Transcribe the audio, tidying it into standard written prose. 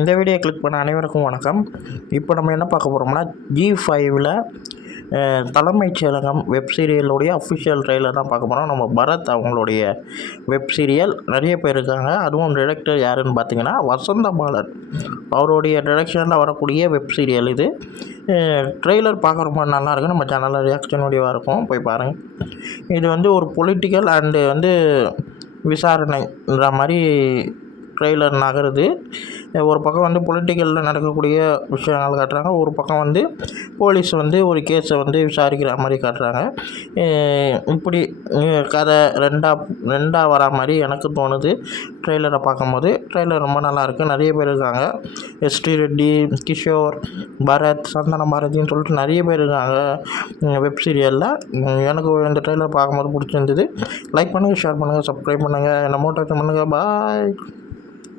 இந்த video click பண்ண அனைவருக்கும் வணக்கம். இப்போ நம்ம என்ன பார்க்க போகிறோம்னா, G5ல் தலைமைச் செயலகம் வெப் சீரியலுடைய அஃபிஷியல் ட்ரெய்லர் தான் பார்க்க போகிறோம். நம்ம பரத் அவங்களுடைய வெப் சீரியல் நிறைய பேர் இருக்காங்க. அதுவும் டிரெக்டர் யாருன்னு பார்த்தீங்கன்னா வசந்த பாலன் அவருடைய டிரெக்ஷனில் வரக்கூடிய வெப் சீரியல் இது. ட்ரெய்லர் பார்க்க ரொம்ப நல்லாயிருக்கு. நம்ம சேனலில் ரியாக்ஷன் வீடியோவாக இருக்கும், போய் பாருங்கள். இது வந்து ஒரு பொலிட்டிக்கல் அண்டு விசாரணைன்ற மாதிரி ட்ரெய்லர் நகருது. ஒரு பக்கம் பொலிட்டிக்கலில் நடக்கக்கூடிய விஷயங்கள் காட்டுறாங்க, ஒரு பக்கம் போலீஸ் ஒரு கேஸை விசாரிக்கிற மாதிரி காட்டுறாங்க. இப்படி கதை ரெண்டாக வரா மாதிரி எனக்கு தோணுது ட்ரெய்லரை பார்க்கும்போது. ட்ரெய்லர் ரொம்ப நல்லாயிருக்கு. நிறைய பேர் இருக்காங்க. எஸ்டி ரெட்டி, கிஷோர், பரத், சந்தன பாரதின்னு சொல்லிட்டு நிறைய பேர் இருக்காங்க வெப் சீரியலில். எனக்கு இந்த ட்ரெய்லர் பார்க்கும்போது பிடிச்சிருந்தது. லைக் பண்ணுங்கள், ஷேர் பண்ணுங்கள், சப்ஸ்கிரைப் பண்ணுங்கள், என்னை மோட்டிவேட் பண்ணுங்கள். பாய்.